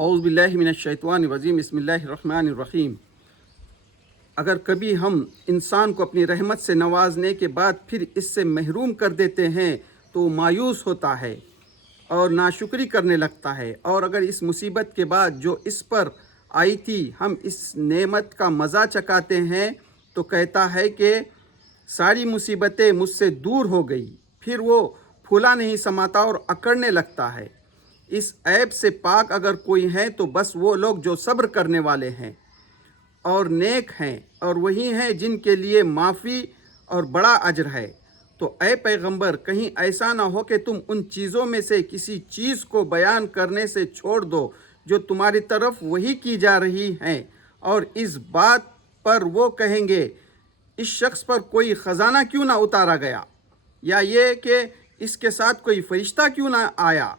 اعوذ باللہ من الشیطان الرجیم بسم اللہ الرحمن الرحیم۔ اگر کبھی ہم انسان کو اپنی رحمت سے نوازنے کے بعد پھر اس سے محروم کر دیتے ہیں تو مایوس ہوتا ہے اور ناشکری کرنے لگتا ہے، اور اگر اس مصیبت کے بعد جو اس پر آئی تھی ہم اس نعمت کا مزہ چکاتے ہیں تو کہتا ہے کہ ساری مصیبتیں مجھ سے دور ہو گئی، پھر وہ پھولا نہیں سماتا اور اکڑنے لگتا ہے۔ اس عیب سے پاک اگر کوئی ہے تو بس وہ لوگ جو صبر کرنے والے ہیں اور نیک ہیں، اور وہی ہیں جن کے لیے معافی اور بڑا اجر ہے۔ تو اے پیغمبر، کہیں ایسا نہ ہو کہ تم ان چیزوں میں سے کسی چیز کو بیان کرنے سے چھوڑ دو جو تمہاری طرف وحی کی جا رہی ہیں، اور اس بات پر وہ کہیں گے اس شخص پر کوئی خزانہ کیوں نہ اتارا گیا، یا یہ کہ اس کے ساتھ کوئی فرشتہ کیوں نہ آیا۔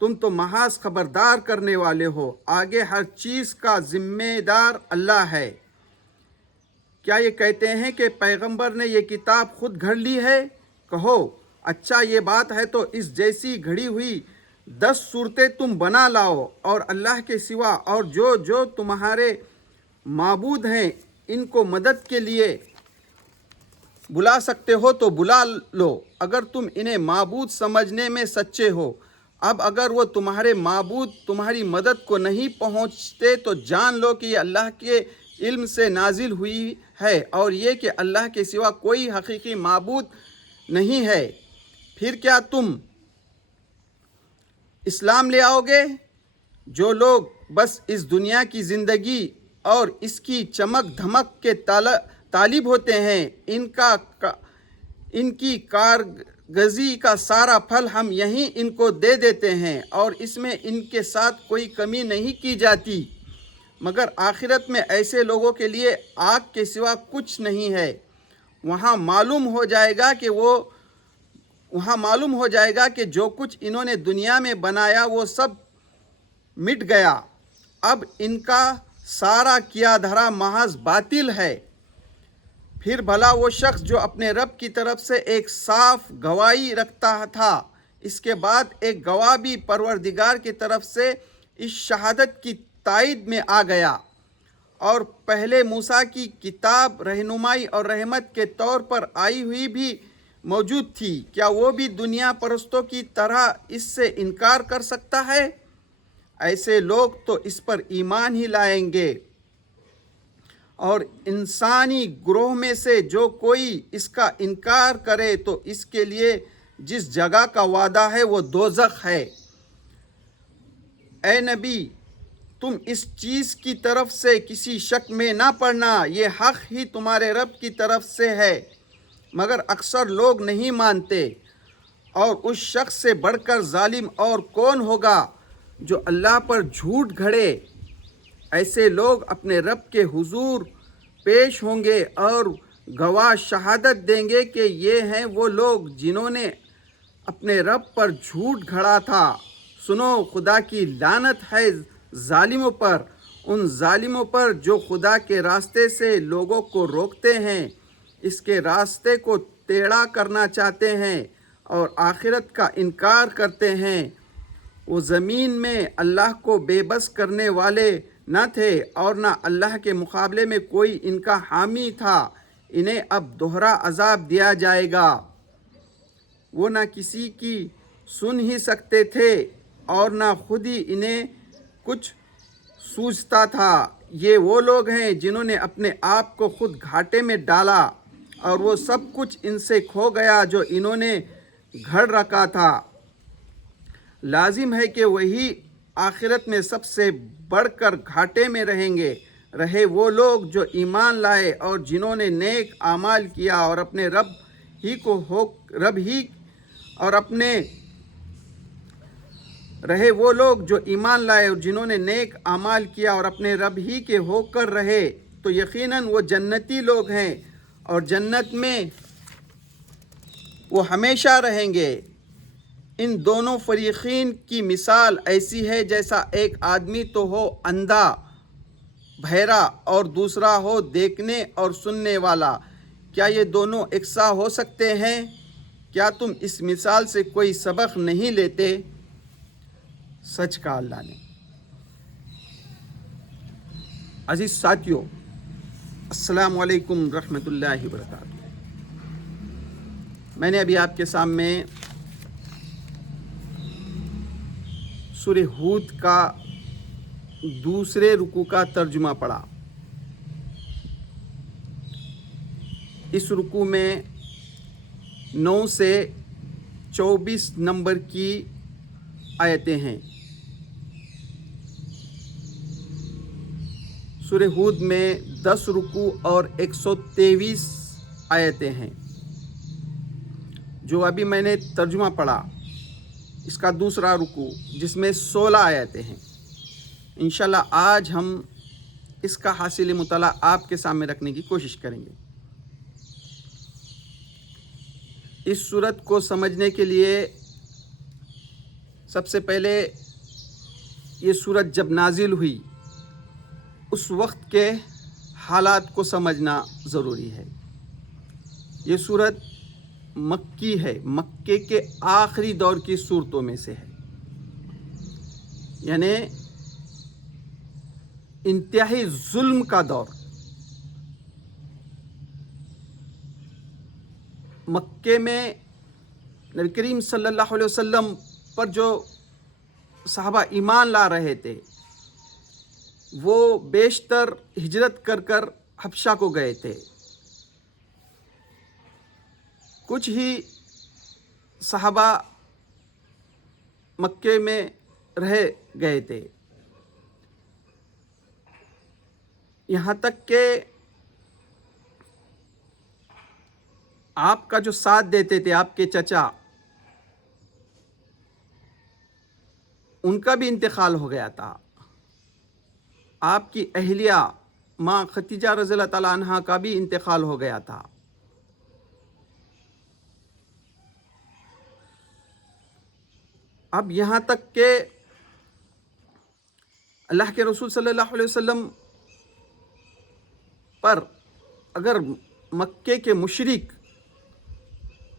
تم تو محض خبردار کرنے والے ہو، آگے ہر چیز کا ذمہ دار اللہ ہے۔ کیا یہ کہتے ہیں کہ پیغمبر نے یہ کتاب خود گھڑ لی ہے؟ کہو اچھا یہ بات ہے تو اس جیسی گھڑی ہوئی 10 صورتیں تم بنا لاؤ، اور اللہ کے سوا اور جو تمہارے معبود ہیں ان کو مدد کے لیے بلا سکتے ہو تو بلا لو، اگر تم انہیں معبود سمجھنے میں سچے ہو۔ اب اگر وہ تمہارے معبود تمہاری مدد کو نہیں پہنچتے تو جان لو کہ یہ اللہ کے علم سے نازل ہوئی ہے، اور یہ کہ اللہ کے سوا کوئی حقیقی معبود نہیں ہے۔ پھر کیا تم اسلام لے آؤ گے؟ جو لوگ بس اس دنیا کی زندگی اور اس کی چمک دھمک کے طالب ہوتے ہیں، ان کی کارگزی کا سارا پھل ہم یہیں ان کو دے دیتے ہیں، اور اس میں ان کے ساتھ کوئی کمی نہیں کی جاتی، مگر آخرت میں ایسے لوگوں کے لیے آگ کے سوا کچھ نہیں ہے۔ وہاں معلوم ہو جائے گا کہ جو کچھ انہوں نے دنیا میں بنایا وہ سب مٹ گیا، اب ان کا سارا کیا دھرا محض باطل ہے۔ پھر بھلا وہ شخص جو اپنے رب کی طرف سے ایک صاف گواہی رکھتا تھا، اس کے بعد ایک گواہ بھی پروردگار کی طرف سے اس شہادت کی تائید میں آ گیا، اور پہلے موسیٰ کی کتاب رہنمائی اور رحمت کے طور پر آئی ہوئی بھی موجود تھی، کیا وہ بھی دنیا پرستوں کی طرح اس سے انکار کر سکتا ہے؟ ایسے لوگ تو اس پر ایمان ہی لائیں گے۔ اور انسانی گروہ میں سے جو کوئی اس کا انکار کرے تو اس کے لیے جس جگہ کا وعدہ ہے وہ دوزخ ہے۔ اے نبی، تم اس چیز کی طرف سے کسی شک میں نہ پڑنا، یہ حق ہی تمہارے رب کی طرف سے ہے، مگر اکثر لوگ نہیں مانتے۔ اور اس شخص سے بڑھ کر ظالم اور کون ہوگا جو اللہ پر جھوٹ گھڑے۔ ایسے لوگ اپنے رب کے حضور پیش ہوں گے اور گواہ شہادت دیں گے کہ یہ ہیں وہ لوگ جنہوں نے اپنے رب پر جھوٹ گھڑا تھا۔ سنو، خدا کی لعنت ہے ظالموں پر، ان ظالموں پر جو خدا کے راستے سے لوگوں کو روکتے ہیں، اس کے راستے کو ٹیڑھا کرنا چاہتے ہیں اور آخرت کا انکار کرتے ہیں۔ وہ زمین میں اللہ کو بے بس کرنے والے نہ تھے، اور نہ اللہ کے مقابلے میں کوئی ان کا حامی تھا۔ انہیں اب دوہرا عذاب دیا جائے گا۔ وہ نہ کسی کی سن ہی سکتے تھے اور نہ خود ہی انہیں کچھ سوجھتا تھا۔ یہ وہ لوگ ہیں جنہوں نے اپنے آپ کو خود گھاٹے میں ڈالا، اور وہ سب کچھ ان سے کھو گیا جو انہوں نے گھڑ رکھا تھا۔ لازم ہے کہ وہی آخرت میں سب سے بڑھ کر گھاٹے میں رہے وہ لوگ جو ایمان لائے اور جنہوں نے نیک اعمال کیا، اور اپنے رب ہی کے ہو کر رہے، تو یقیناً وہ جنتی لوگ ہیں، اور جنت میں وہ ہمیشہ رہیں گے۔ ان دونوں فریقین کی مثال ایسی ہے جیسا ایک آدمی تو ہو اندھا بہرا اور دوسرا ہو دیکھنے اور سننے والا، کیا یہ دونوں یکساں ہو سکتے ہیں؟ کیا تم اس مثال سے کوئی سبق نہیں لیتے؟ سچ کہا اللہ نے۔ عزیز ساتھیوں، السلام علیکم ورحمۃ اللہ وبرکاتہ۔ میں نے ابھی آپ کے سامنے سورہ ہود کا دوسرے رکوع کا ترجمہ پڑھا۔ اس رکوع میں 9 سے 24 نمبر کی آیتیں ہیں۔ سورہ ہود میں 10 رکوع اور 123 آیتیں ہیں۔ جو ابھی میں نے ترجمہ پڑھا، اس کا دوسرا رکوع جس میں 16 آیتیں ہیں۔ انشاءاللہ آج ہم اس کا حاصل مطالعہ آپ کے سامنے رکھنے کی کوشش کریں گے۔ اس سورت کو سمجھنے کے لیے سب سے پہلے یہ سورت جب نازل ہوئی اس وقت کے حالات کو سمجھنا ضروری ہے۔ یہ سورت مکی ہے، مکے کے آخری دور کی سورتوں میں سے ہے، یعنی انتہائی ظلم کا دور۔ مکے میں نبی کریم صلی اللہ علیہ وسلم پر جو صحابہ ایمان لا رہے تھے وہ بیشتر ہجرت کر کر حبشہ کو گئے تھے۔ کچھ ہی صحابہ مکے میں رہ گئے تھے، یہاں تک کہ آپ کا جو ساتھ دیتے تھے آپ کے چچا، ان کا بھی انتقال ہو گیا تھا۔ آپ کی اہلیہ ماں خدیجہ رضی اللہ تعالیٰ عنہا کا بھی انتقال ہو گیا تھا۔ اب یہاں تک کہ اللہ کے رسول صلی اللہ علیہ وسلم پر اگر مکے کے مشرک،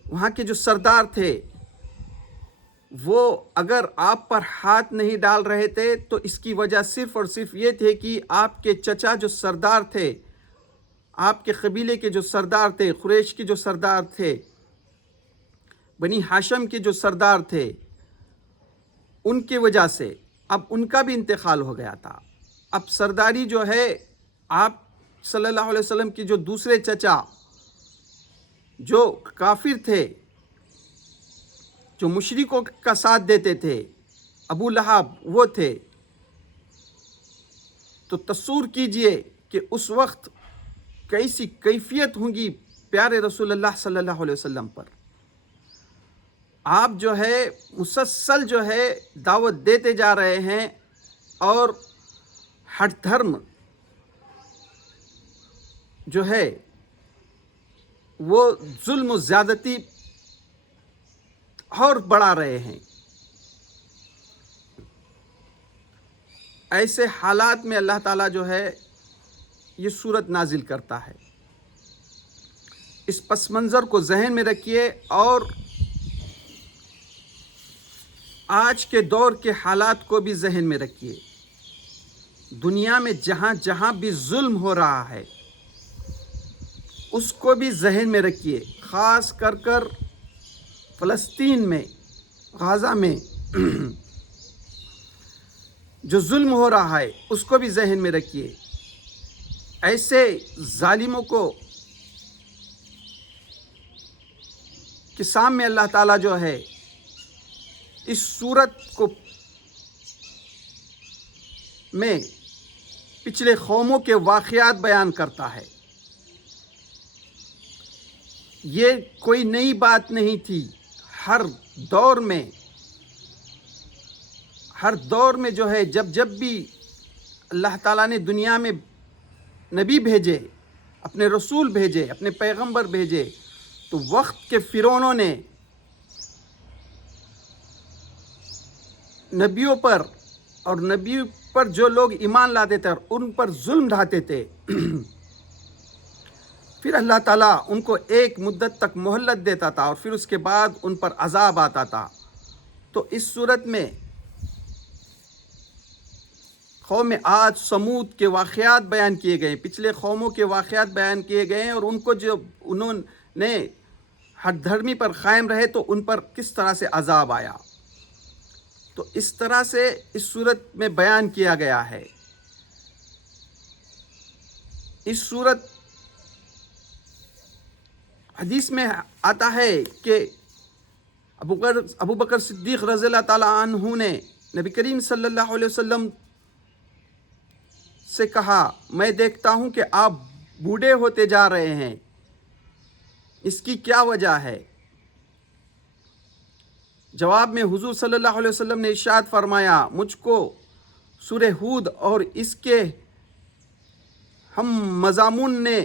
وہاں کے جو سردار تھے، وہ اگر آپ پر ہاتھ نہیں ڈال رہے تھے تو اس کی وجہ صرف اور صرف یہ تھے کہ آپ کے چچا جو سردار تھے، آپ کے قبیلے کے جو سردار تھے، قریش کے جو سردار تھے، بنی ہاشم کے جو سردار تھے، ان کی وجہ سے اب ان کا بھی انتقال ہو گیا تھا۔ اب سرداری جو ہے، آپ صلی اللہ علیہ وسلم کی جو دوسرے چچا جو کافر تھے، جو مشرکوں کا ساتھ دیتے تھے، ابو لہب وہ تھے۔ تو تصور کیجئے کہ اس وقت کیسی کیفیت ہوں گی پیارے رسول اللہ صلی اللہ علیہ وسلم پر۔ آپ جو ہے مسلسل جو ہے دعوت دیتے جا رہے ہیں، اور ہر دھرم جو ہے وہ ظلم و زیادتی اور بڑھا رہے ہیں۔ ایسے حالات میں اللہ تعالیٰ جو ہے یہ سورت نازل کرتا ہے۔ اس پس منظر کو ذہن میں رکھیے اور آج کے دور کے حالات کو بھی ذہن میں رکھیے۔ دنیا میں جہاں جہاں بھی ظلم ہو رہا ہے اس کو بھی ذہن میں رکھیے، خاص کر کر فلسطین میں، غزہ میں جو ظلم ہو رہا ہے اس کو بھی ذہن میں رکھیے۔ ایسے ظالموں کو کے سامنے اللہ تعالیٰ جو ہے اس سورت کو میں پچھلے قوموں کے واقعات بیان کرتا ہے۔ یہ کوئی نئی بات نہیں تھی۔ ہر دور میں جو ہے جب بھی اللہ تعالیٰ نے دنیا میں نبی بھیجے، اپنے رسول بھیجے، اپنے پیغمبر بھیجے، تو وقت کے فرعونوں نے نبیوں پر اور نبی پر جو لوگ ایمان لاتے تھے اور ان پر ظلم ڈھاتے تھے، پھر اللہ تعالیٰ ان کو ایک مدت تک مہلت دیتا تھا اور پھر اس کے بعد ان پر عذاب آتا تھا۔ تو اس صورت میں قوم عاد سمود کے واقعات بیان کیے گئے، پچھلے قوموں کے واقعات بیان کیے گئے ہیں، اور ان کو جو انہوں نے حق دھرمی پر قائم رہے تو ان پر کس طرح سے عذاب آیا. تو اس طرح سے اس صورت میں بیان کیا گیا ہے. اس صورت حدیث میں آتا ہے کہ ابو بکر صدیق رضی اللہ تعالیٰ عنہ نے نبی کریم صلی اللہ علیہ وسلم سے کہا، میں دیکھتا ہوں کہ آپ بوڑھے ہوتے جا رہے ہیں، اس کی کیا وجہ ہے؟ جواب میں حضور صلی اللہ علیہ وسلم نے ارشاد فرمایا، مجھ کو سورہ ہود اور اس کے ہم مضامون نے،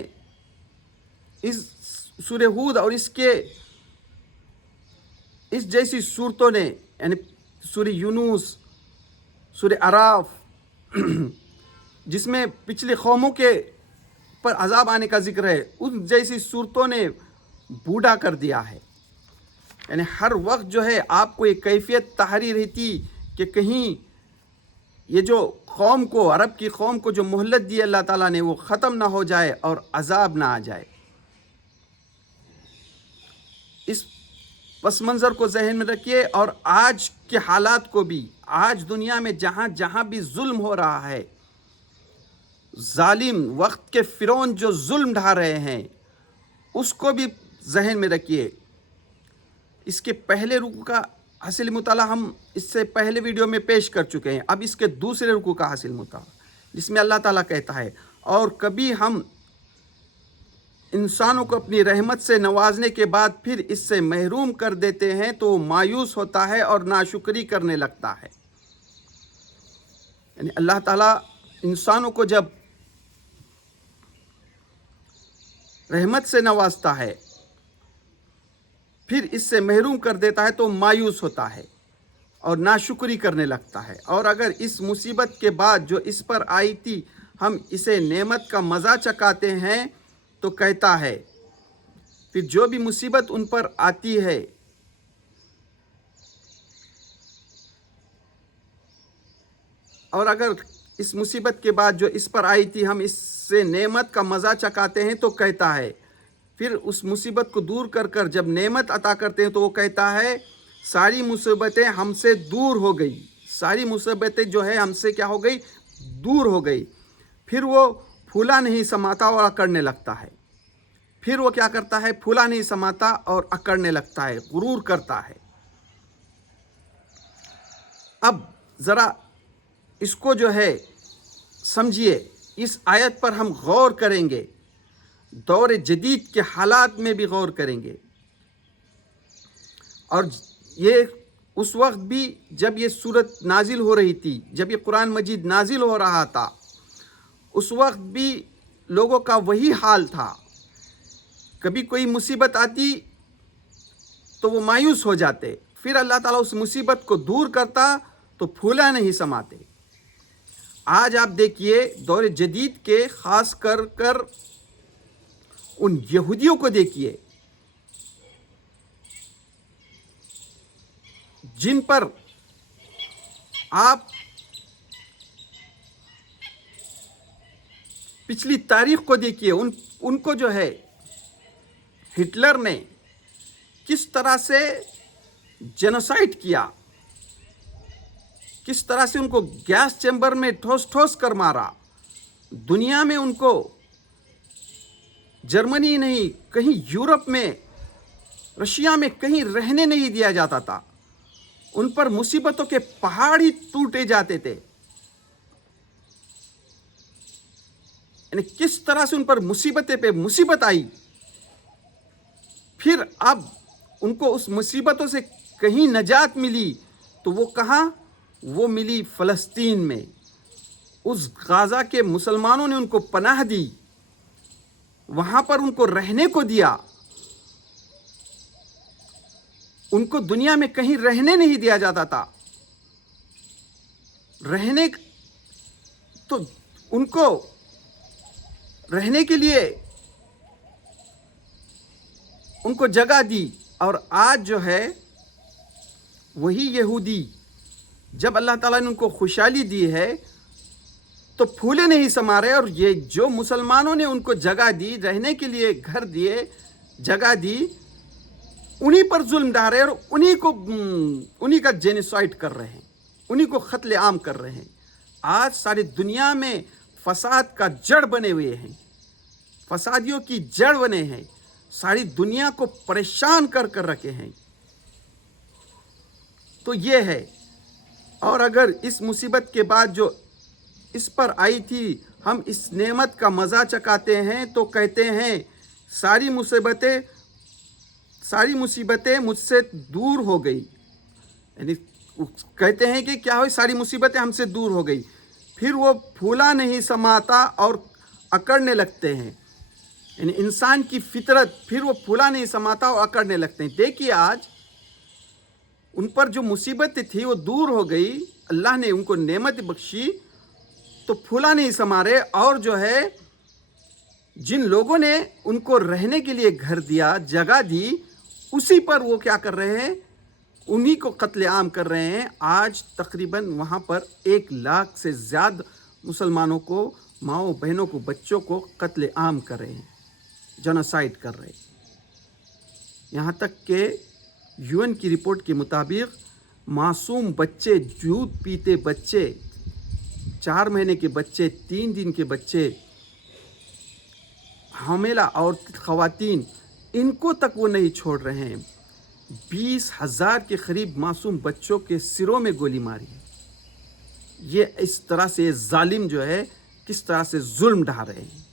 اس سورہ ہود اور اس جیسی صورتوں نے، یعنی سورہ یونس، سورہ اعراف جس میں پچھلی قوموں کے پر عذاب آنے کا ذکر ہے، ان جیسی صورتوں نے بوڑھا کر دیا ہے. یعنی ہر وقت جو ہے آپ کو ایک کیفیت طاری رہتی کہ کہیں یہ جو قوم کو، عرب کی قوم کو جو مہلت دی اللہ تعالیٰ نے، وہ ختم نہ ہو جائے اور عذاب نہ آ جائے. اس پس منظر کو ذہن میں رکھیے، اور آج کے حالات کو بھی، آج دنیا میں جہاں جہاں بھی ظلم ہو رہا ہے، ظالم وقت کے فرعون جو ظلم ڈھا رہے ہیں، اس کو بھی ذہن میں رکھیے. اس کے پہلے رکوع کا حاصل مطالعہ ہم اس سے پہلے ویڈیو میں پیش کر چکے ہیں. اب اس کے دوسرے رکوع کا حاصل مطالعہ، جس میں اللہ تعالیٰ کہتا ہے، اور کبھی ہم انسانوں کو اپنی رحمت سے نوازنے کے بعد پھر اس سے محروم کر دیتے ہیں تو وہ مایوس ہوتا ہے اور ناشکری کرنے لگتا ہے. یعنی اللہ تعالیٰ انسانوں کو جب رحمت سے نوازتا ہے، پھر اس سے محروم کر دیتا ہے تو مایوس ہوتا ہے اور ناشکری کرنے لگتا ہے. اور اگر اس مصیبت کے بعد جو اس پر آئی تھی ہم اسے نعمت کا مزہ چکھاتے ہیں تو کہتا ہے، پھر جو بھی مصیبت ان پر آتی ہے اور اگر اس مصیبت کے بعد جو اس پر آئی تھی ہم اس سے نعمت کا مزہ چکھاتے ہیں تو کہتا ہے، پھر اس مصیبت کو دور کر کر جب نعمت عطا کرتے ہیں تو وہ کہتا ہے، ساری مصیبتیں ہم سے دور ہو گئی، ساری مصیبتیں جو ہے ہم سے کیا ہو گئی؟ دور ہو گئی. پھر وہ پھولا نہیں سماتا اور اکڑنے لگتا ہے. پھر وہ کیا کرتا ہے؟ پھولا نہیں سماتا اور اکڑنے لگتا ہے، غرور کرتا ہے. اب ذرا اس کو جو ہے سمجھیے، اس آیت پر ہم غور کریں گے، دور جدید کے حالات میں بھی غور کریں گے. اور یہ اس وقت بھی جب یہ سورت نازل ہو رہی تھی، جب یہ قرآن مجید نازل ہو رہا تھا، اس وقت بھی لوگوں کا وہی حال تھا. کبھی کوئی مصیبت آتی تو وہ مایوس ہو جاتے، پھر اللہ تعالیٰ اس مصیبت کو دور کرتا تو پھولا نہیں سماتے. آج آپ دیکھیے دور جدید کے، خاص کر ان یہودیوں کو دیکھیے جن پر آپ پچھلی تاریخ کو دیکھیے، ان کو جو ہے ہٹلر نے کس طرح سے جینوسائڈ کیا، کس طرح سے ان کو گیس چیمبر میں ٹھوس کر مارا. دنیا میں ان کو جرمنی نہیں، کہیں یورپ میں، رشیا میں کہیں رہنے نہیں دیا جاتا تھا. ان پر مصیبتوں کے پہاڑ ہی ٹوٹے جاتے تھے. یعنی کس طرح سے ان پر مصیبتیں پہ مصیبت آئی. پھر اب ان کو اس مصیبتوں سے کہیں نجات ملی تو وہ کہاں؟ وہ ملی فلسطین میں. اس غزہ کے مسلمانوں نے ان کو پناہ دی، وہاں پر ان کو رہنے کو دیا. ان کو دنیا میں کہیں رہنے نہیں دیا جاتا تھا. رہنے تو ان کو رہنے کے لیے ان کو جگہ دی. اور آج جو ہے وہی یہودی، جب اللہ تعالیٰ نے ان کو خوشحالی دی ہے تو پھولے نہیں سما رہے، اور یہ جو مسلمانوں نے ان کو جگہ دی، رہنے کے لیے گھر دیے، جگہ دی، انہی پر ظلم ڈھا رہے ہیں، اور انہی کا جینیسائڈ کر رہے ہیں، انہی کو قتل عام کر رہے ہیں۔ آج ساری دنیا میں فساد کا جڑ بنے ہوئے ہیں، فسادیوں کی جڑ بنے ہیں، ساری دنیا کو پریشان کر رکھے ہیں۔ تو یہ ہے، اور اگر اس مصیبت کے بعد جو اس پر آئی تھی، ہم اس نعمت کا مزہ چکاتے ہیں تو کہتے ہیں ساری مصیبتیں مجھ سے دور ہو گئی، یعنی کہتے ہیں کہ کیا ہوئی، ساری مصیبتیں ہم سے دور ہو گئی، پھر وہ پھولا نہیں سماتا اور اکڑنے لگتے ہیں، یعنی انسان کی فطرت، پھر وہ پھولا نہیں سماتا اور اکڑنے لگتے ہیں۔ دیکھیے آج ان پر جو مصیبتیں تھی وہ دور ہو گئی، اللہ نے ان کو نعمت بخشی، تو پھولا نہیں سما رہے، اور جو ہے جن لوگوں نے ان کو رہنے کے لیے گھر دیا، جگہ دی، اسی پر وہ کیا کر رہے ہیں، انہی کو قتل عام کر رہے ہیں۔ آج تقریباً وہاں پر 1 لاکھ سے زیادہ مسلمانوں کو، ماؤں بہنوں کو، بچوں کو قتل عام کر رہے ہیں، جنوسائیڈ کر رہے ہیں۔ یہاں تک کہ UN کی رپورٹ کے مطابق معصوم بچے، دودھ پیتے بچے، 4 مہینے کے بچے، 3 دن کے بچے، حاملہ اور خواتین، ان کو تک وہ نہیں چھوڑ رہے ہیں۔ 20,000 کے قریب معصوم بچوں کے سروں میں گولی ماری ہے۔ یہ اس طرح سے ظالم جو ہے کس طرح سے ظلم ڈھا رہے ہیں۔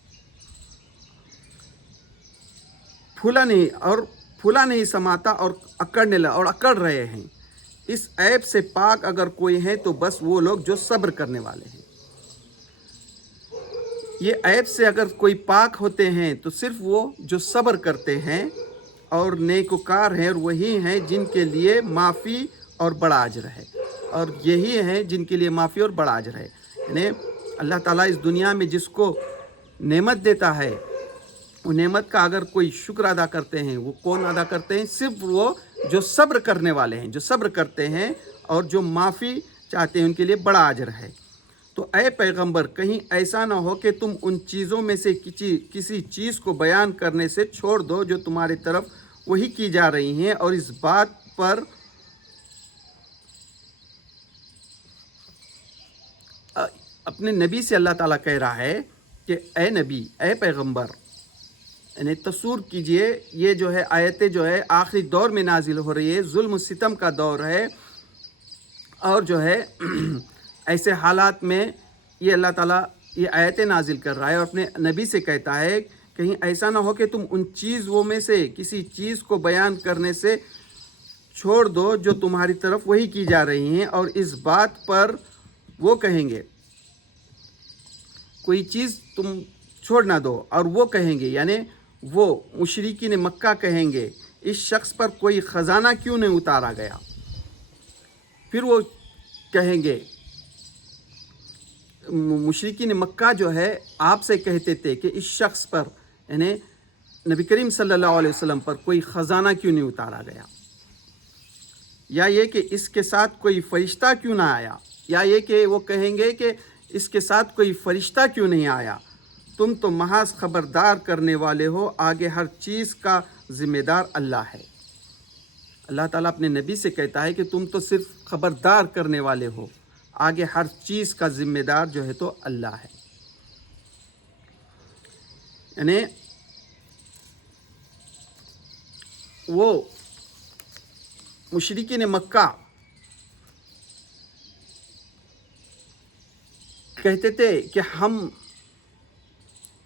پھولا نہیں سماتا اور اکڑ رہے ہیں۔ اس عیب سے پاک اگر کوئی ہے تو بس وہ لوگ جو صبر کرنے والے ہیں۔ یہ عیب سے اگر کوئی پاک ہوتے ہیں تو صرف وہ جو صبر کرتے ہیں اور نیکوکار ہیں، اور وہی ہیں جن کے لیے معافی اور بڑا اجر ہے، اور یہی ہیں جن کے لیے معافی اور بڑا اجر ہے۔ یعنی اللہ تعالیٰ اس دنیا میں جس کو نعمت دیتا ہے، وہ نعمت کا اگر کوئی شکر ادا کرتے ہیں، وہ کون ادا کرتے ہیں؟ صرف وہ جو صبر کرنے والے ہیں، جو صبر کرتے ہیں اور جو معافی چاہتے ہیں، ان کے لیے بڑا اجر ہے۔ تو اے پیغمبر، کہیں ایسا نہ ہو کہ تم ان چیزوں میں سے کسی چیز کو بیان کرنے سے چھوڑ دو جو تمہاری طرف وہی کی جا رہی ہیں، اور اس بات پر اپنے نبی سے اللہ تعالیٰ کہہ رہا ہے کہ اے نبی، اے پیغمبر، یعنی تصور کیجئے، یہ جو ہے آیتیں جو ہے آخری دور میں نازل ہو رہی ہے، ظلم و ستم کا دور ہے، اور جو ہے ایسے حالات میں یہ اللہ تعالیٰ یہ آیتیں نازل کر رہا ہے، اور اپنے نبی سے کہتا ہے کہیں ایسا نہ ہو کہ تم ان چیزوں میں سے کسی چیز کو بیان کرنے سے چھوڑ دو جو تمہاری طرف وہی کی جا رہی ہیں، اور اس بات پر وہ کہیں گے، کوئی چیز تم چھوڑ نہ دو، اور وہ کہیں گے، یعنی وہ مشرکین مکہ کہیں گے، اس شخص پر کوئی خزانہ کیوں نہیں اتارا گیا؟ پھر وہ کہیں گے، مشرکین مکہ جو ہے آپ سے کہتے تھے کہ اس شخص پر، یعنی نبی کریم صلی اللہ علیہ وسلم پر کوئی خزانہ کیوں نہیں اتارا گیا، یا یہ کہ اس کے ساتھ کوئی فرشتہ کیوں نہ آیا، یا یہ کہ وہ کہیں گے کہ اس کے ساتھ کوئی فرشتہ کیوں نہیں آیا؟ تم تو محض خبردار کرنے والے ہو، آگے ہر چیز کا ذمہ دار اللہ ہے۔ اللہ تعالیٰ اپنے نبی سے کہتا ہے کہ تم تو صرف خبردار کرنے والے ہو، آگے ہر چیز کا ذمہ دار جو ہے تو اللہ ہے۔ یعنی وہ مشرکین مکہ کہتے تھے کہ ہم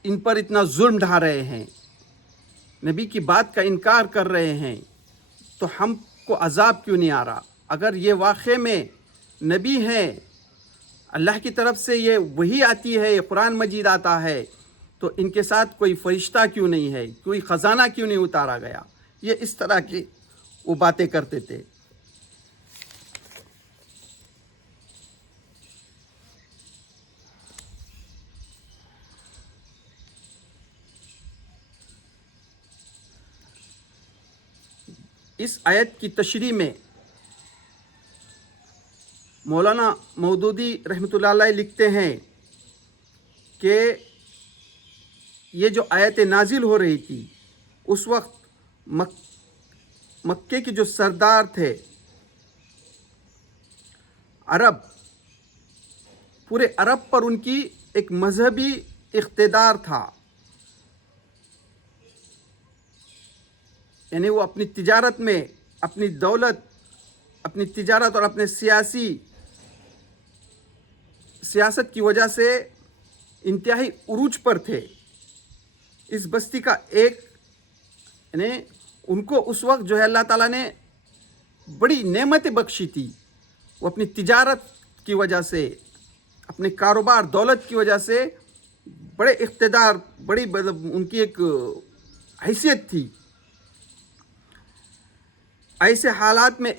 ان پر اتنا ظلم ڈھا رہے ہیں، نبی کی بات کا انکار کر رہے ہیں، تو ہم کو عذاب کیوں نہیں آ رہا؟ اگر یہ واقعے میں نبی ہیں، اللہ کی طرف سے یہ وحی آتی ہے، قرآن مجید آتا ہے، تو ان کے ساتھ کوئی فرشتہ کیوں نہیں ہے، کوئی خزانہ کیوں نہیں اتارا گیا؟ یہ اس طرح کی وہ باتیں کرتے تھے۔ اس آیت کی تشریح میں مولانا مودودی رحمۃ اللہ علیہ لکھتے ہیں کہ یہ جو آیت نازل ہو رہی تھی اس وقت مکے کے جو سردار تھے عرب، پورے عرب پر ان کی ایک مذہبی اقتدار تھا، یعنی وہ اپنی تجارت میں، اپنی دولت، اپنی تجارت اور اپنے سیاست کی وجہ سے انتہائی عروج پر تھے۔ اس بستی کا یعنی ان کو اس وقت جو ہے اللہ تعالیٰ نے بڑی نعمتیں بخشی تھی۔ وہ اپنی تجارت کی وجہ سے، اپنے کاروبار دولت کی وجہ سے بڑے اقتدار، بڑی ان کی ایک حیثیت تھی۔ ایسے حالات میں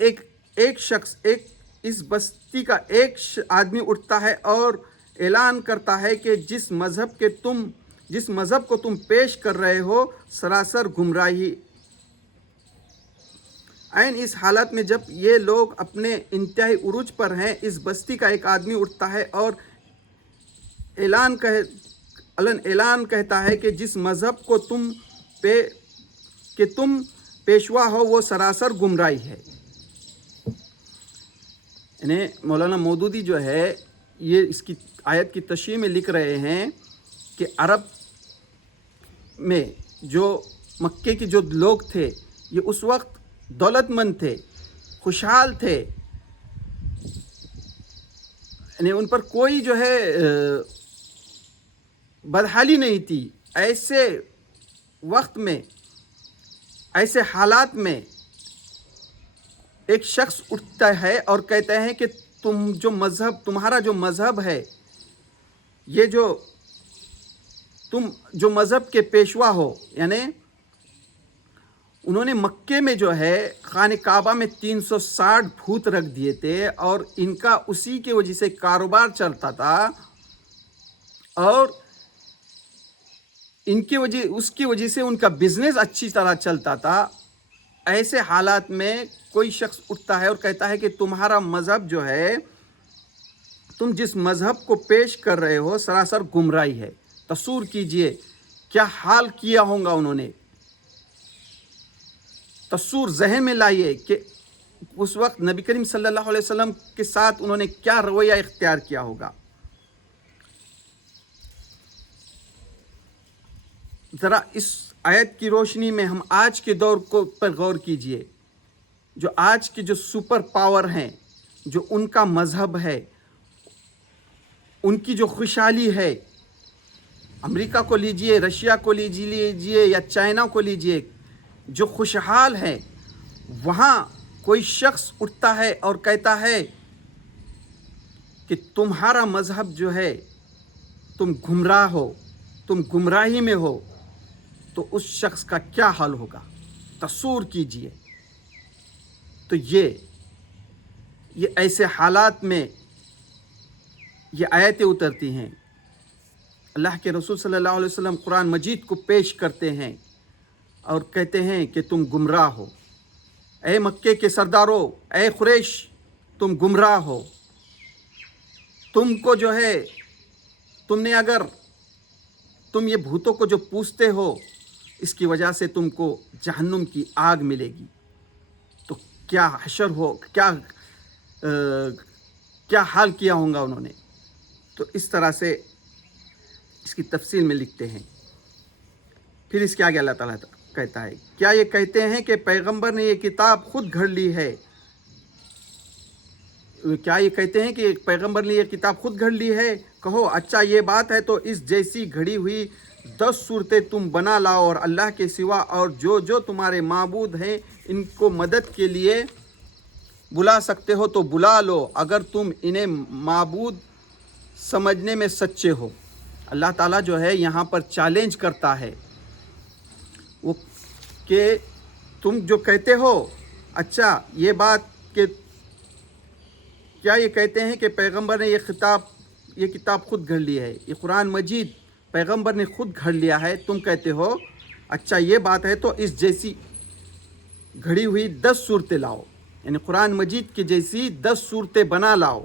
ایک شخص، اس بستی کا ایک آدمی اٹھتا ہے اور اعلان کرتا ہے کہ جس مذہب کو تم پیش کر رہے ہو سراسر گمراہی۔ عین اس حالت میں جب یہ لوگ اپنے انتہائی عروج پر ہیں، اس بستی کا ایک آدمی اٹھتا ہے اور اعلان کہتا ہے کہ جس مذہب کو تم پیشوا ہو وہ سراسر گمراہی ہے۔ یعنی مولانا مودودی جو ہے یہ اس کی آیت کی تشریح میں لکھ رہے ہیں کہ عرب میں جو مکے کے جو لوگ تھے یہ اس وقت دولت مند تھے، خوشحال تھے، یعنی ان پر کوئی جو ہے بدحالی نہیں تھی۔ ایسے وقت میں، ایسے حالات میں ایک شخص اٹھتا ہے اور کہتے ہیں کہ تمہارا جو مذہب ہے، یہ تم جو مذہب کے پیشوا ہو، یعنی انہوں نے مکے میں جو ہے خانہ کعبہ میں 360 بھوت رکھ دیے تھے اور ان کا اسی کی وجہ سے کاروبار چلتا تھا، اور اس کی وجہ سے ان کا بزنس اچھی طرح چلتا تھا۔ ایسے حالات میں کوئی شخص اٹھتا ہے اور کہتا ہے کہ تمہارا مذہب جو ہے، تم جس مذہب کو پیش کر رہے ہو سراسر گمراہی ہے۔ تصور کیجئے کیا حال کیا ہوگا انہوں نے۔ تصور ذہن میں لائیے کہ اس وقت نبی کریم صلی اللہ علیہ وسلم کے ساتھ انہوں نے کیا رویہ اختیار کیا ہوگا۔ ذرا اس آیت کی روشنی میں ہم آج کے دور پر غور کیجئے۔ جو آج کے جو سپر پاور ہیں، جو ان کا مذہب ہے، ان کی جو خوشحالی ہے، امریکہ کو لیجئے، رشیا کو لیجئے یا چائنا کو لیجئے، جو خوشحال ہیں، وہاں کوئی شخص اٹھتا ہے اور کہتا ہے کہ تمہارا مذہب جو ہے، تم گمراہ ہو، تم گمراہی میں ہو، تو اس شخص کا کیا حال ہوگا۔ تصور کیجئے۔ تو یہ ایسے حالات میں یہ آیتیں اترتی ہیں۔ اللہ کے رسول صلی اللہ علیہ وسلم قرآن مجید کو پیش کرتے ہیں اور کہتے ہیں کہ تم گمراہ ہو، اے مکے کے سرداروں، اے قریش، تم گمراہ ہو۔ تم کو جو ہے، تم یہ بھوتوں کو جو پوجتے ہو، اس کی وجہ سے تم کو جہنم کی آگ ملے گی۔ تو کیا حشر ہو، کیا حال کیا ہوگا انہوں نے۔ تو اس طرح سے اس کی تفصیل میں لکھتے ہیں۔ پھر اس کے آگے اللہ تعالیٰ کہتا ہے، کیا یہ کہتے ہیں کہ پیغمبر نے یہ کتاب خود گھڑ لی ہے؟ کیا یہ کہتے ہیں کہ پیغمبر نے یہ کتاب خود گھڑ لی ہے؟ کہو اچھا یہ بات ہے تو اس جیسی گھڑی ہوئی 10 صورتیں تم بنا لاؤ، اور اللہ کے سوا اور جو تمہارے معبود ہیں ان کو مدد کے لیے بلا سکتے ہو تو بلا لو، اگر تم انہیں معبود سمجھنے میں سچے ہو۔ اللہ تعالیٰ جو ہے یہاں پر چیلنج کرتا ہے وہ کہ تم جو کہتے ہو، اچھا یہ بات کہ کیا یہ کہتے ہیں کہ پیغمبر نے یہ کتاب خود گھڑ لی ہے، یہ قرآن مجید پیغمبر نے خود گھڑ لیا ہے، تم کہتے ہو اچھا یہ بات ہے تو اس جیسی گھڑی ہوئی 10 صورتیں لاؤ، یعنی قرآن مجید کی جیسی 10 صورتیں بنا لاؤ۔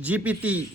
GPT,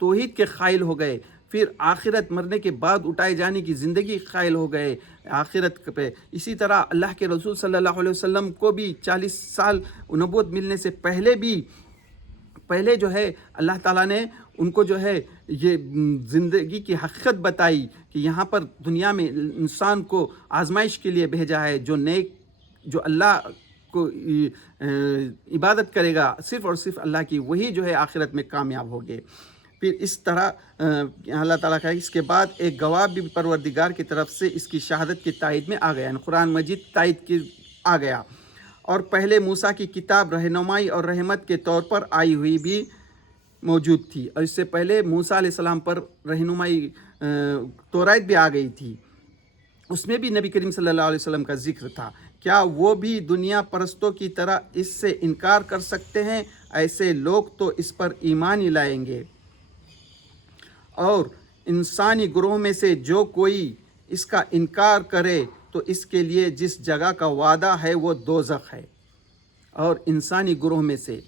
توحید کے قائل ہو گئے، پھر آخرت مرنے کے بعد اٹھائے جانے کی زندگی قائل ہو گئے آخرت پہ۔ اسی طرح اللہ کے رسول صلی اللہ علیہ وسلم کو بھی 40 سال نبوت ملنے سے پہلے جو ہے اللہ تعالیٰ نے ان کو جو ہے یہ زندگی کی حقیقت بتائی کہ یہاں پر دنیا میں انسان کو آزمائش کے لیے بھیجا ہے، جو اللہ کو عبادت کرے گا صرف اور صرف اللہ کی، وہی جو ہے آخرت میں کامیاب ہوگے۔ پھر اس طرح اللہ تعالیٰ کا اس کے بعد ایک گواہ بھی پروردگار کی طرف سے اس کی شہادت کی تائید میں آ گیا، یعنی قرآن مجید تائید کی آ گیا۔ اور پہلے موسیٰ کی کتاب رہنمائی اور رحمت کے طور پر آئی ہوئی بھی موجود تھی، اور اس سے پہلے موسیٰ علیہ السلام پر رہنمائی توریت بھی آ گئی تھی، اس میں بھی نبی کریم صلی اللہ علیہ وسلم کا ذکر تھا۔ کیا وہ بھی دنیا پرستوں کی طرح اس سے انکار کر سکتے ہیں؟ ایسے لوگ تو اس پر ایمان ہی لائیں گے۔ اور انسانی گروہ میں سے جو کوئی اس کا انکار کرے تو اس کے لیے جس جگہ کا وعدہ ہے وہ دوزخ ہے۔ اور انسانی گروہ میں سے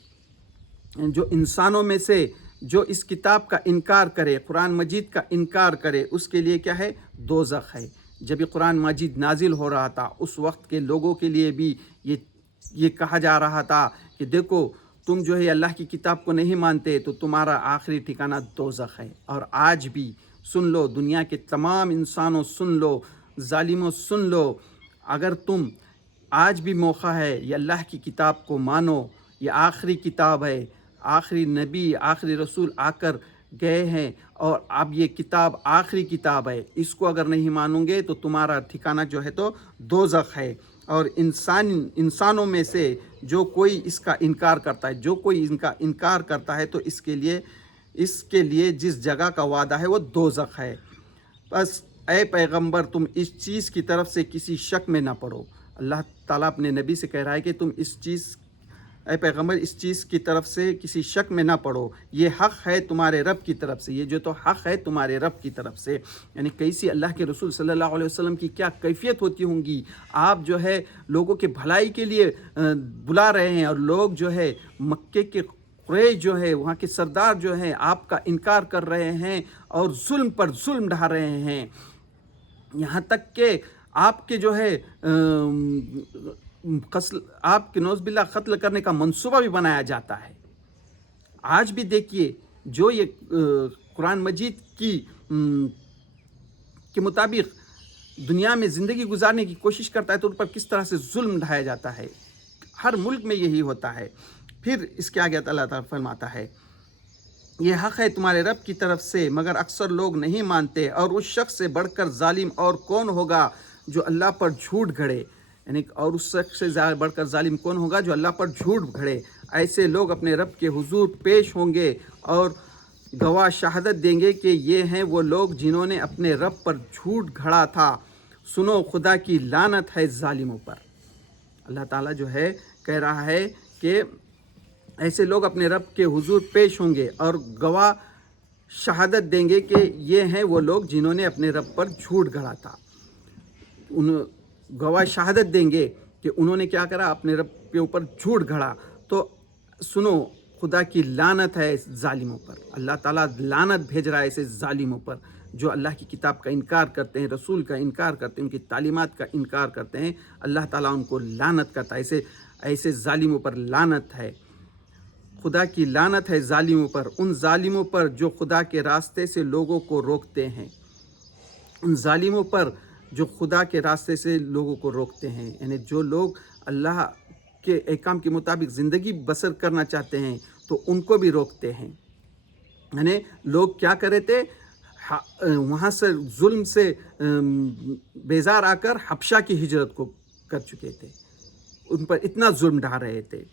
جو انسانوں میں سے جو اس کتاب کا انکار کرے، قرآن مجید کا انکار کرے، اس کے لیے کیا ہے؟ دوزخ ہے۔ جب یہ قرآن مجید نازل ہو رہا تھا اس وقت کے لوگوں کے لیے بھی یہ کہا جا رہا تھا کہ دیکھو تم جو ہے اللہ کی کتاب کو نہیں مانتے تو تمہارا آخری ٹھکانہ دوزخ ہے۔ اور آج بھی سن لو، دنیا کے تمام انسانوں سن لو، ظالموں سن لو، اگر تم آج بھی موقع ہے، یہ اللہ کی کتاب کو مانو، یہ آخری کتاب ہے، آخری نبی آخری رسول آ کر گئے ہیں، اور اب یہ کتاب آخری کتاب ہے، اس کو اگر نہیں مانو گے تو تمہارا ٹھکانہ جو ہے تو دوزخ ہے۔ اور انسانوں میں سے جو کوئی اس کا انکار کرتا ہے، جو کوئی ان کا انکار کرتا ہے تو اس کے لیے جس جگہ کا وعدہ ہے وہ دوزخ ہے۔ بس اے پیغمبر تم اس چیز کی طرف سے کسی شک میں نہ پڑو۔ اللہ تعالیٰ اپنے نبی سے کہہ رہا ہے کہ تم اے پیغمبر اس چیز کی طرف سے کسی شک میں نہ پڑو، یہ حق ہے تمہارے رب کی طرف سے، یہ جو تو حق ہے تمہارے رب کی طرف سے۔ یعنی کیسی اللہ کے رسول صلی اللہ علیہ وسلم کی کیا کیفیت ہوتی ہوں گی، آپ جو ہے لوگوں کے بھلائی کے لیے بلا رہے ہیں، اور لوگ جو ہے مکے کے قریش جو ہے وہاں کے سردار جو ہیں آپ کا انکار کر رہے ہیں اور ظلم پر ظلم ڈھا رہے ہیں، یہاں تک کہ آپ کے جو ہے آپ کے نعوذ باللہ قتل کرنے کا منصوبہ بھی بنایا جاتا ہے۔ آج بھی دیکھیے جو یہ قرآن مجید کے مطابق دنیا میں زندگی گزارنے کی کوشش کرتا ہے تو ان پر کس طرح سے ظلم ڈھایا جاتا ہے، ہر ملک میں یہی ہوتا ہے۔ پھر اس کے آگے اللہ تعالیٰ فرماتا ہے یہ حق ہے تمہارے رب کی طرف سے مگر اکثر لوگ نہیں مانتے، اور اس شخص سے بڑھ کر ظالم اور کون ہوگا جو اللہ پر جھوٹ گھڑے، یعنی اور اس شخص سے بڑھ کر ظالم کون ہوگا جو اللہ پر جھوٹ گھڑے۔ ایسے لوگ اپنے رب کے حضور پیش ہوں گے اور گواہ شہادت دیں گے کہ یہ ہیں وہ لوگ جنہوں نے اپنے رب پر جھوٹ گھڑا تھا، سنو خدا کی لعنت ہے ظالموں پر۔ اللہ تعالیٰ جو ہے کہہ رہا ہے کہ ایسے لوگ اپنے رب کے حضور پیش ہوں گے اور گواہ شہادت دیں گے کہ یہ ہیں وہ لوگ جنہوں نے اپنے رب پر جھوٹ گھڑا تھا، گواہ شہادت دیں گے کہ انہوں نے کیا کرا، اپنے رب کے اوپر جھوٹ گھڑا، تو سنو خدا کی لعنت ہے اس ظالموں پر۔ اللہ تعالیٰ لعنت بھیج رہا ہے ایسے ظالموں پر جو اللہ کی کتاب کا انکار کرتے ہیں، رسول کا انکار کرتے ہیں، ان کی تعلیمات کا انکار کرتے ہیں، اللہ تعالیٰ ان کو لعنت کرتا ہے، ایسے ظالموں پر لعنت ہے۔ خدا کی لعنت ہے ظالموں پر، ان ظالموں پر جو خدا کے راستے سے لوگوں کو روکتے ہیں، ان ظالموں پر جو خدا کے راستے سے لوگوں کو روکتے ہیں، یعنی جو لوگ اللہ کے احکام کے مطابق زندگی بسر کرنا چاہتے ہیں تو ان کو بھی روکتے ہیں۔ یعنی لوگ کیا کرے تھے، وہاں سے ظلم سے بیزار آ کر حبشہ کی ہجرت کو کر چکے تھے، ان پر اتنا ظلم ڈھا رہے تھے،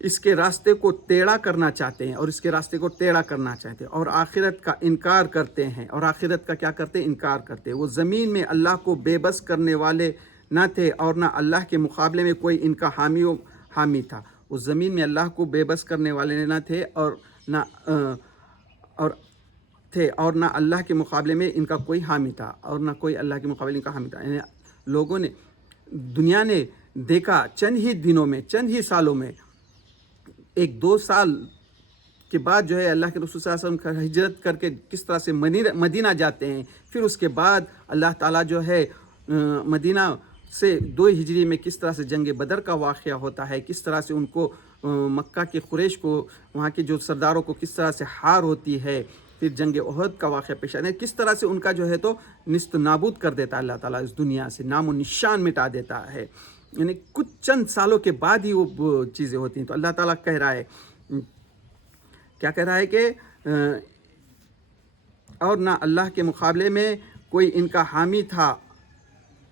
اس کے راستے کو ٹیڑھا کرنا چاہتے ہیں اور اس کے راستے کو ٹیڑھا کرنا چاہتے ہیں، اور آخرت کا انکار کرتے ہیں، اور آخرت کا کیا کرتے ہیں، انکار کرتے ہیں۔ وہ زمین میں اللہ کو بے بس کرنے والے نہ تھے اور نہ اللہ کے مقابلے میں کوئی ان کا حامی تھا۔ وہ زمین میں اللہ کو بے بس کرنے والے نہ تھے اور نہ اللہ کے مقابلے میں ان کا کوئی حامی تھا، اور نہ کوئی اللہ کے مقابلے ان کا حامی تھا۔ یعنی لوگوں نے، دنیا نے دیکھا چند ہی دنوں میں، چند ہی سالوں میں، 1-2 سال کے بعد جو ہے اللہ کے رسول صلی اللہ علیہ وسلم ہجرت کر کے کس طرح سے مدینہ جاتے ہیں، پھر اس کے بعد اللہ تعالیٰ جو ہے مدینہ سے 2 ہجری میں کس طرح سے جنگ بدر کا واقعہ ہوتا ہے، کس طرح سے ان کو مکہ کے قریش کو، وہاں کے جو سرداروں کو کس طرح سے ہار ہوتی ہے، پھر جنگ احد کا واقعہ پیش آتا ہے، کس طرح سے ان کا جو ہے تو نیست نابود کر دیتا ہے اللہ تعالیٰ، اس دنیا سے نام و نشان مٹا دیتا ہے، یعنی کچھ چند سالوں کے بعد ہی وہ چیزیں ہوتی ہیں۔ تو اللہ تعالیٰ کہہ رہا ہے، کیا کہہ رہا ہے کہ اور نہ اللہ کے مقابلے میں کوئی ان کا حامی تھا،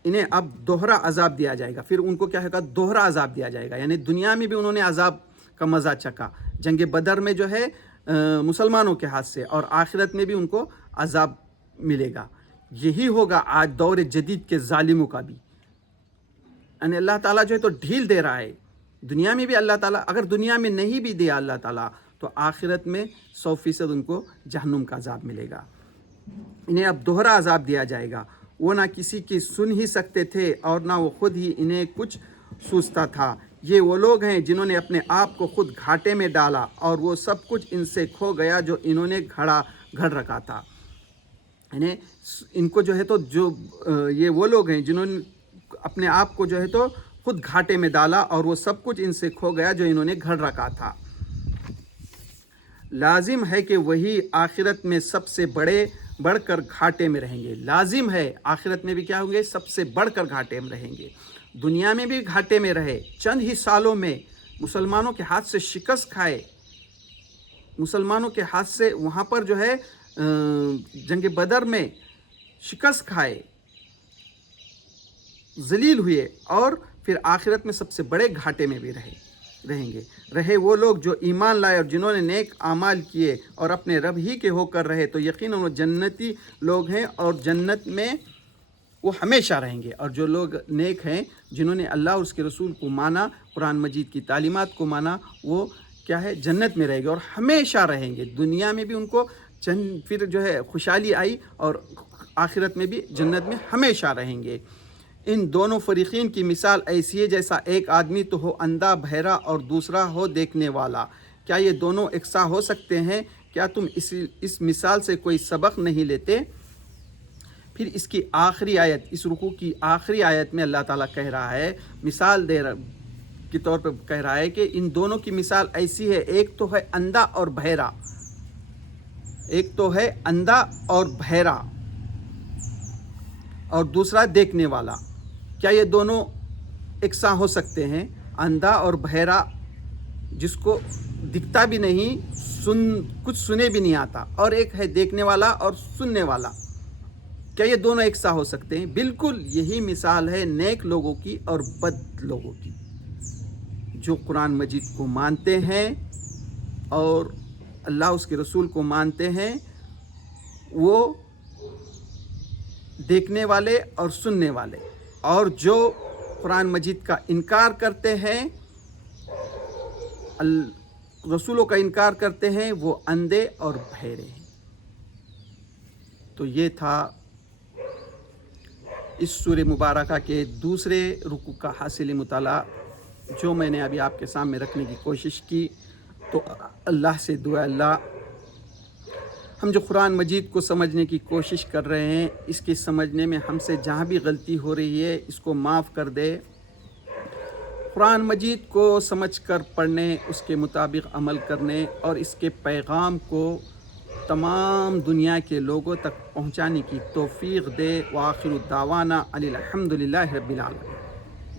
انہیں اب دوہرا عذاب دیا جائے گا۔ پھر ان کو کیا ہے گا؟ دوہرا عذاب دیا جائے گا، یعنی دنیا میں بھی انہوں نے عذاب کا مزہ چکھا جنگ بدر میں جو ہے مسلمانوں کے ہاتھ سے، اور آخرت میں بھی ان کو عذاب ملے گا۔ یہی ہوگا آج دور جدید کے ظالموں کا بھی، یعنی اللہ تعالیٰ جو ہے تو ڈھیل دے رہا ہے دنیا میں بھی۔ اللہ تعالیٰ اگر دنیا میں نہیں بھی دیا اللہ تعالیٰ، تو آخرت میں 100% ان کو جہنم کا عذاب ملے گا۔ انہیں اب دوہرا عذاب دیا جائے گا، وہ نہ کسی کی سن ہی سکتے تھے اور نہ وہ خود ہی انہیں کچھ سوچتا تھا۔ یہ وہ لوگ ہیں جنہوں نے اپنے آپ کو خود گھاٹے میں ڈالا اور وہ سب کچھ ان سے کھو گیا جو انہوں نے گھڑ رکھا تھا۔ یعنی ان کو جو ہے تو یہ وہ لوگ ہیں جنہوں نے اپنے آپ کو جو ہے تو خود گھاٹے میں ڈالا اور وہ سب کچھ ان سے کھو گیا جو انہوں نے گھڑ رکھا تھا۔ لازم ہے کہ وہی آخرت میں سب سے بڑھ کر گھاٹے میں رہیں گے۔ لازم ہے آخرت میں بھی کیا ہوں گے؟ سب سے بڑھ کر گھاٹے میں رہیں گے۔ دنیا میں بھی گھاٹے میں رہے، چند ہی سالوں میں مسلمانوں کے ہاتھ سے شکست کھائے، مسلمانوں کے ہاتھ سے وہاں پر جو ہے جنگ بدر میں شکست کھائے، ذلیل ہوئے، اور پھر آخرت میں سب سے بڑے گھاٹے میں بھی رہیں گے۔ رہے وہ لوگ جو ایمان لائے اور جنہوں نے نیک اعمال کیے اور اپنے رب ہی کے ہو کر رہے، تو یقیناً وہ جنتی لوگ ہیں اور جنت میں وہ ہمیشہ رہیں گے۔ اور جو لوگ نیک ہیں، جنہوں نے اللہ اور اس کے رسول کو مانا، قرآن مجید کی تعلیمات کو مانا، وہ کیا ہے؟ جنت میں رہیں گے اور ہمیشہ رہیں گے۔ دنیا میں بھی ان کو پھر جو ہے خوشحالی آئی، اور آخرت میں بھی جنت میں ہمیشہ رہیں گے۔ ان دونوں فریقین کی مثال ایسی ہے جیسا ایک آدمی تو ہو اندھا بہرا اور دوسرا ہو دیکھنے والا۔ کیا یہ دونوں یکساں ہو سکتے ہیں؟ کیا تم اس مثال سے کوئی سبق نہیں لیتے؟ پھر اس کی آخری آیت، اس رکوع کی آخری آیت میں اللہ تعالیٰ کہہ رہا ہے، مثال کے طور پہ کہہ رہا ہے کہ ان دونوں کی مثال ایسی ہے، ایک تو ہے اندھا اور بہرا، ایک تو ہے اندھا اور بہرا اور دوسرا دیکھنے والا۔ کیا یہ دونوں یکساں ہو سکتے ہیں؟ اندھا اور بہرا، جس کو دکھتا بھی نہیں، کچھ سنے بھی نہیں آتا، اور ایک ہے دیکھنے والا اور سننے والا، کیا یہ دونوں یکساں ہو سکتے ہیں؟ بالکل یہی مثال ہے نیک لوگوں کی اور بد لوگوں کی۔ جو قرآن مجید کو مانتے ہیں اور اللہ اس کے رسول کو مانتے ہیں، وہ دیکھنے والے اور سننے والے، اور جو قرآن مجید کا انکار کرتے ہیں، رسولوں کا انکار کرتے ہیں، وہ اندھے اور بہرے ہیں۔ تو یہ تھا اس سورہ مبارکہ کے دوسرے رکوع کا حاصل مطالعہ، جو میں نے ابھی آپ کے سامنے رکھنے کی کوشش کی۔ تو اللہ سے دعا، اللہ ہم جو قرآن مجید کو سمجھنے کی کوشش کر رہے ہیں، اس کے سمجھنے میں ہم سے جہاں بھی غلطی ہو رہی ہے، اس کو معاف کر دے۔ قرآن مجید کو سمجھ کر پڑھنے، اس کے مطابق عمل کرنے اور اس کے پیغام کو تمام دنیا کے لوگوں تک پہنچانے کی توفیق دے۔ وآخر دعوانا ان الحمد للہ رب العالمین۔